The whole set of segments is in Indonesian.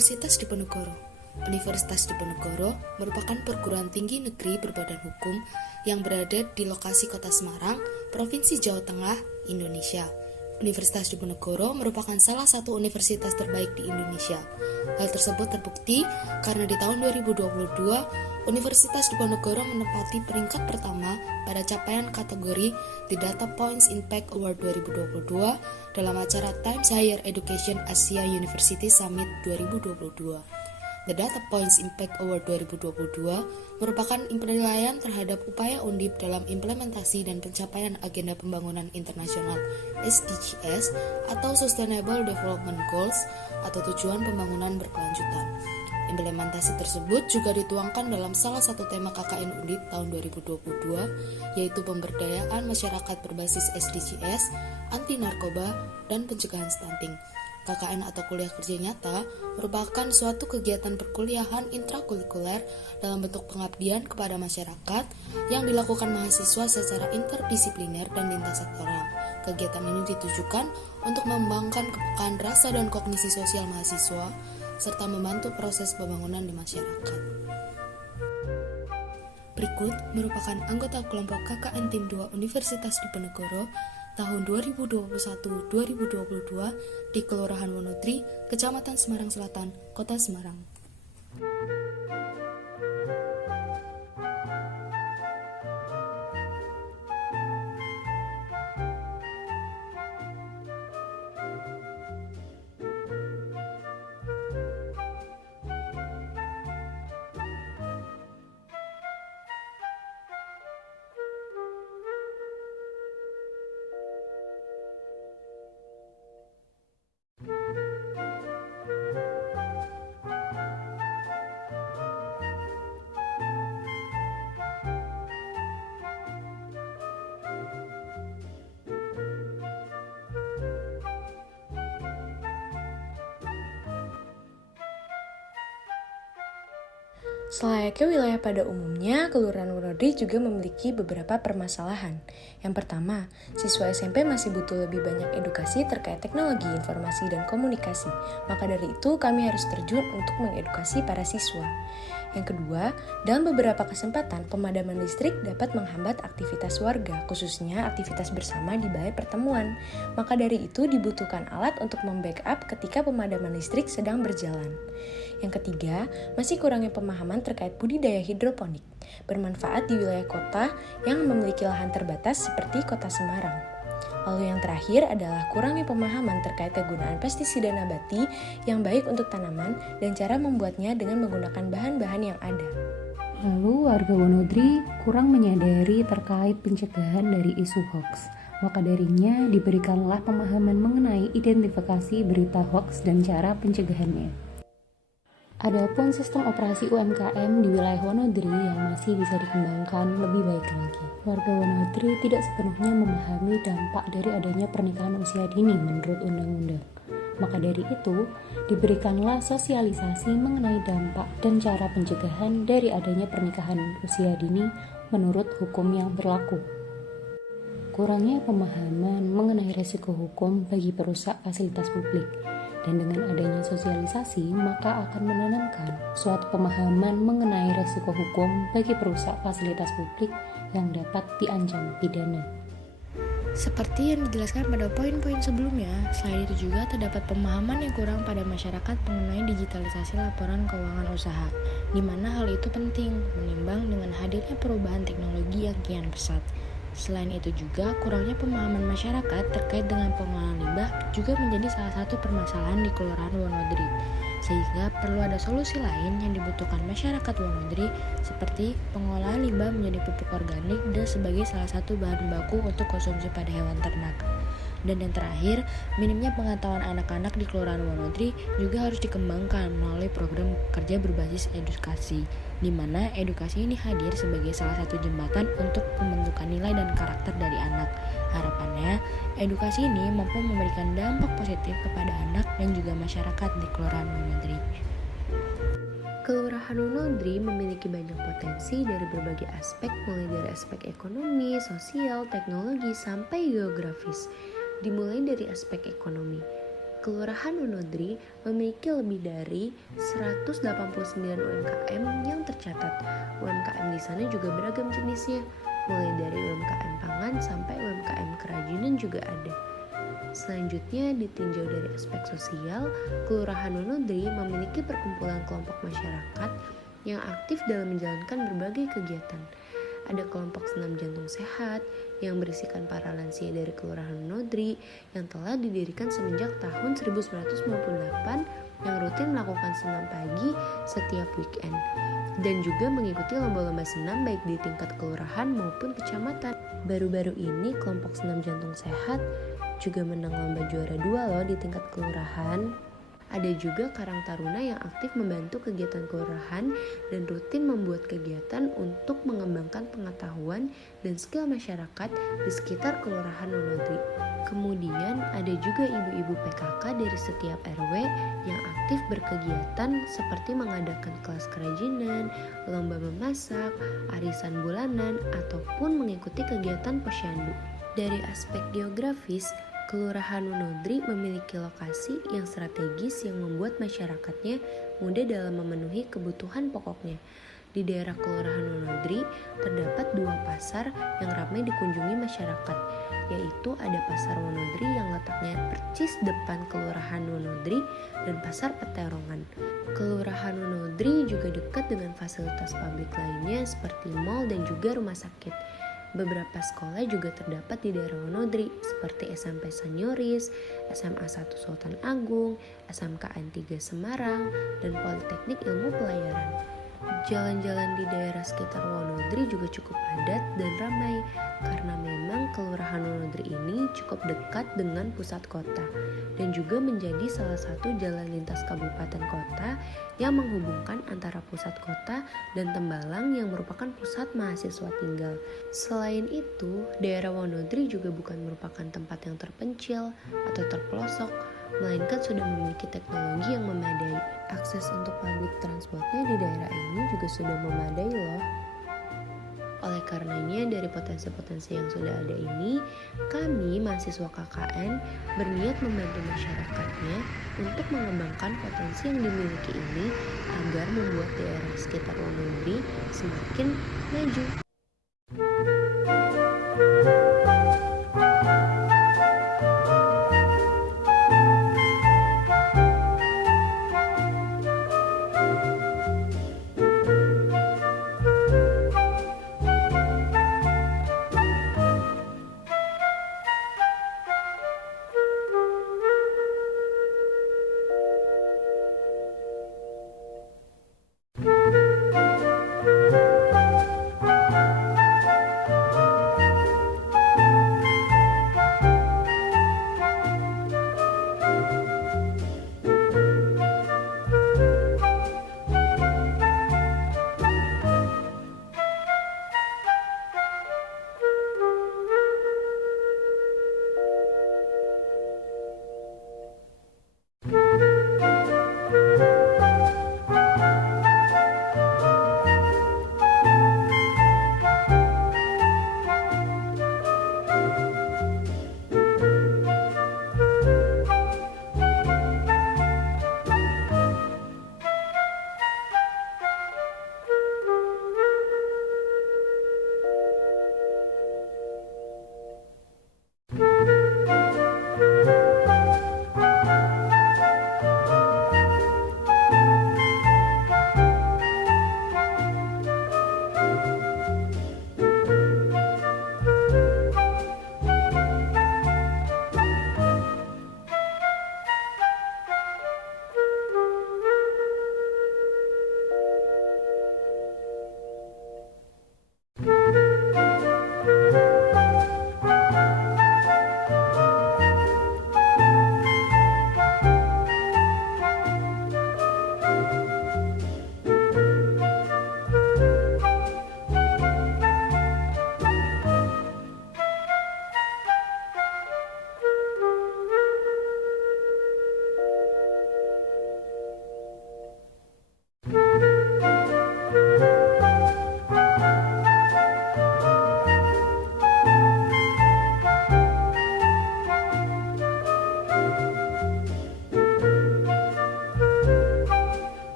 Universitas Diponegoro. Universitas Diponegoro merupakan perguruan tinggi negeri berbadan hukum yang berada di lokasi Kota Semarang, Provinsi Jawa Tengah, Indonesia. Universitas Diponegoro merupakan salah satu universitas terbaik di Indonesia. Hal tersebut terbukti karena di tahun 2022, Universitas Diponegoro menempati peringkat pertama pada capaian kategori The Data Points Impact Award 2022 dalam acara Times Higher Education Asia University Summit 2022. The Data Points Impact Award 2022 merupakan penilaian terhadap upaya Undip dalam implementasi dan pencapaian agenda pembangunan internasional SDGs atau Sustainable Development Goals atau tujuan pembangunan berkelanjutan. Implementasi tersebut juga dituangkan dalam salah satu tema KKN Undip tahun 2022, yaitu pemberdayaan masyarakat berbasis SDGs, anti narkoba, dan pencegahan stunting. KKN atau kuliah kerja nyata merupakan suatu kegiatan perkuliahan intrakurikuler dalam bentuk pengabdian kepada masyarakat yang dilakukan mahasiswa secara interdisipliner dan lintas sektoral. Kegiatan ini ditujukan untuk mengembangkan kepekaan rasa dan kognisi sosial mahasiswa serta membantu proses pembangunan di masyarakat. Berikut merupakan anggota kelompok KKN Tim 2 Universitas Diponegoro tahun 2021-2022 di Kelurahan Wonodri, Kecamatan Semarang Selatan, Kota Semarang. Selayaknya wilayah pada umumnya, Kelurahan Wonodri juga memiliki beberapa permasalahan. Yang pertama, siswa SMP masih butuh lebih banyak edukasi terkait teknologi, informasi, dan komunikasi. Maka dari itu, kami harus terjun untuk mengedukasi para siswa. Yang kedua, dalam beberapa kesempatan, pemadaman listrik dapat menghambat aktivitas warga, khususnya aktivitas bersama di balai pertemuan. Maka dari itu, dibutuhkan alat untuk membackup ketika pemadaman listrik sedang berjalan. Yang ketiga, masih kurangnya pemahaman terkait budidaya hidroponik, bermanfaat di wilayah kota yang memiliki lahan terbatas seperti Kota Semarang. Lalu yang terakhir adalah kurangnya pemahaman terkait kegunaan pestisida nabati yang baik untuk tanaman dan cara membuatnya dengan menggunakan bahan-bahan yang ada. Lalu warga Wonodri kurang menyadari terkait pencegahan dari isu hoax. Maka darinya diberikanlah pemahaman mengenai identifikasi berita hoax dan cara pencegahannya. Adapun sistem operasi UMKM di wilayah Wonodri yang masih bisa dikembangkan lebih baik lagi. Warga Wonodri tidak sepenuhnya memahami dampak dari adanya pernikahan usia dini menurut undang-undang. Maka dari itu, diberikanlah sosialisasi mengenai dampak dan cara pencegahan dari adanya pernikahan usia dini menurut hukum yang berlaku. Kurangnya pemahaman mengenai resiko hukum bagi perusak fasilitas publik. Dan dengan adanya sosialisasi, maka akan menanamkan suatu pemahaman mengenai resiko hukum bagi perusak fasilitas publik yang dapat diancam pidana. Seperti yang dijelaskan pada poin-poin sebelumnya, selain itu juga terdapat pemahaman yang kurang pada masyarakat mengenai digitalisasi laporan keuangan usaha, di mana hal itu penting menimbang dengan hadirnya perubahan teknologi yang kian pesat. Selain itu juga, kurangnya pemahaman masyarakat terkait dengan pengolahan limbah juga menjadi salah satu permasalahan di Kelurahan Wonodri. Sehingga perlu ada solusi lain yang dibutuhkan masyarakat Wonodri seperti pengolahan limbah menjadi pupuk organik dan sebagai salah satu bahan baku untuk konsumsi pada hewan ternak. Dan yang terakhir, minimnya pengetahuan anak-anak di Kelurahan Wonodri juga harus dikembangkan melalui program kerja berbasis edukasi, di mana edukasi ini hadir sebagai salah satu jembatan untuk pembentukan nilai dan karakter dari anak. Harapannya, edukasi ini mampu memberikan dampak positif kepada anak dan juga masyarakat di Kelurahan Wonodri. Kelurahan Wonodri memiliki banyak potensi dari berbagai aspek, mulai dari aspek ekonomi, sosial, teknologi, sampai geografis. Dimulai dari aspek ekonomi. Kelurahan Wonodri memiliki lebih dari 189 UMKM yang tercatat. UMKM di sana juga beragam jenisnya, mulai dari UMKM pangan sampai UMKM kerajinan juga ada. Selanjutnya, ditinjau dari aspek sosial, Kelurahan Wonodri memiliki perkumpulan kelompok masyarakat yang aktif dalam menjalankan berbagai kegiatan. Ada kelompok senam jantung sehat yang berisikan para lansia dari Kelurahan Wonodri yang telah didirikan semenjak tahun 1998 yang rutin melakukan senam pagi setiap weekend dan juga mengikuti lomba-lomba senam baik di tingkat kelurahan maupun kecamatan. Baru-baru ini kelompok senam jantung sehat juga menang lomba juara 2 loh di tingkat kelurahan. Ada juga Karang Taruna yang aktif membantu kegiatan kelurahan dan rutin membuat kegiatan untuk mengembangkan pengetahuan dan skill masyarakat di sekitar Kelurahan Wonodri. Kemudian ada juga ibu-ibu PKK dari setiap RW yang aktif berkegiatan seperti mengadakan kelas kerajinan, lomba memasak, arisan bulanan, ataupun mengikuti kegiatan posyandu. Dari aspek geografis, Kelurahan Wonodri memiliki lokasi yang strategis yang membuat masyarakatnya mudah dalam memenuhi kebutuhan pokoknya. Di daerah Kelurahan Wonodri terdapat 2 pasar yang ramai dikunjungi masyarakat, yaitu ada Pasar Wonodri yang letaknya persis depan Kelurahan Wonodri dan Pasar Peterongan. Kelurahan Wonodri juga dekat dengan fasilitas publik lainnya seperti mal dan juga rumah sakit. Beberapa sekolah juga terdapat di daerah Wonodri seperti SMP Sanyoris, SMA 1 Sultan Agung, SMKN 3 Semarang, dan Politeknik Ilmu Pelayaran. Jalan-jalan di daerah sekitar Wonodri juga cukup padat dan ramai karena memang Kelurahan Wonodri ini cukup dekat dengan pusat kota dan juga menjadi salah satu jalan lintas kabupaten kota yang menghubungkan antara pusat kota dan Tembalang yang merupakan pusat mahasiswa tinggal. Selain itu, daerah Wonodri juga bukan merupakan tempat yang terpencil atau terpelosok, melainkan sudah memiliki teknologi yang memadai. Akses untuk public transportnya di daerah ini juga sudah memadai loh. Oleh karenanya dari potensi-potensi yang sudah ada ini, kami mahasiswa KKN berniat membantu masyarakatnya untuk mengembangkan potensi yang dimiliki ini agar membuat daerah sekitar Wonodri semakin maju.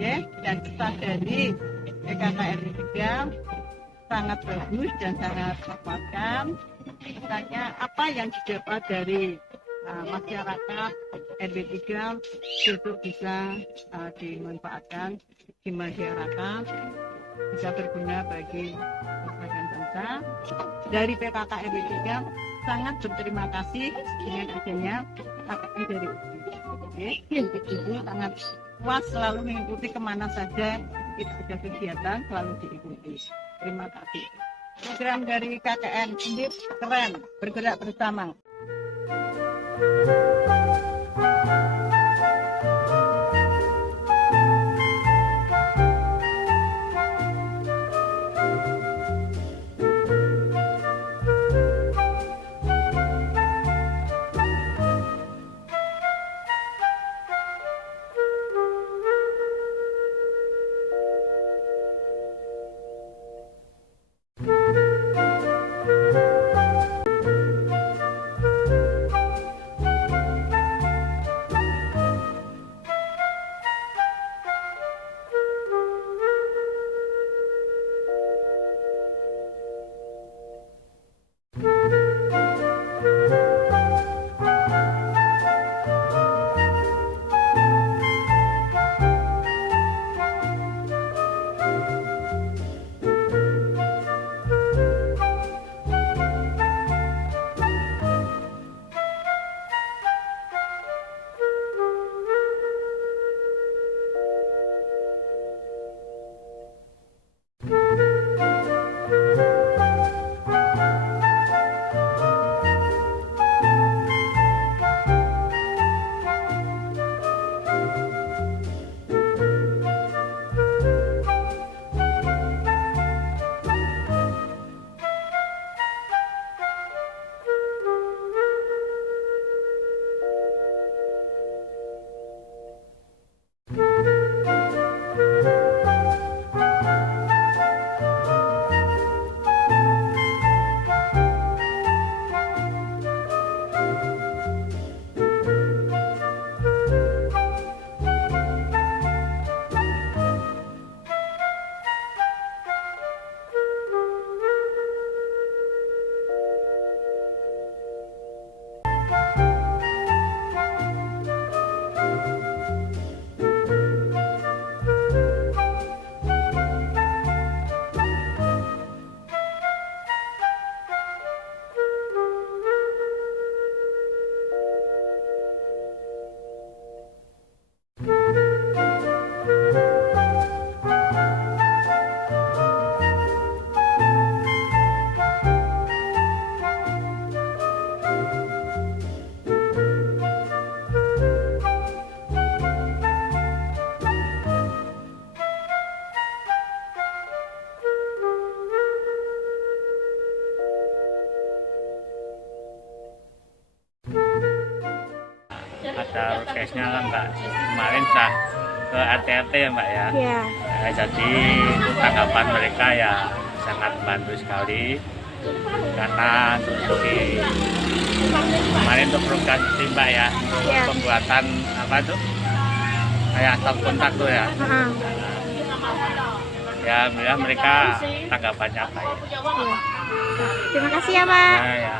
Ya, dan kita dari PKKRI juga sangat bagus dan sangat memuaskan. Misalnya apa yang didapat dari masyarakat RW 3 besok bisa dimanfaatkan di masyarakat, bisa berguna bagi masyarakat bangsa. Dari PKK RW 3 sangat berterima kasih dengan adanya KKI dari Ibu sangat puas selalu mengikuti kemana saja kita ada kegiatan selalu diikuti. Terima kasih. Program dari KKN ini keren, bergerak bersama. Ada case-nya kan Mbak, kemarin sudah ke RT ya Mbak ya. Iya. Jadi tanggapan mereka ya sangat membantu sekali karena kemarin untuk program itu Mbak ya, untuk Iya. pembuatan apa tuh kayak stop kontak tuh ya. Ya alhamdulillah mereka tanggapannya baik. Terima kasih ya Pak. Ya.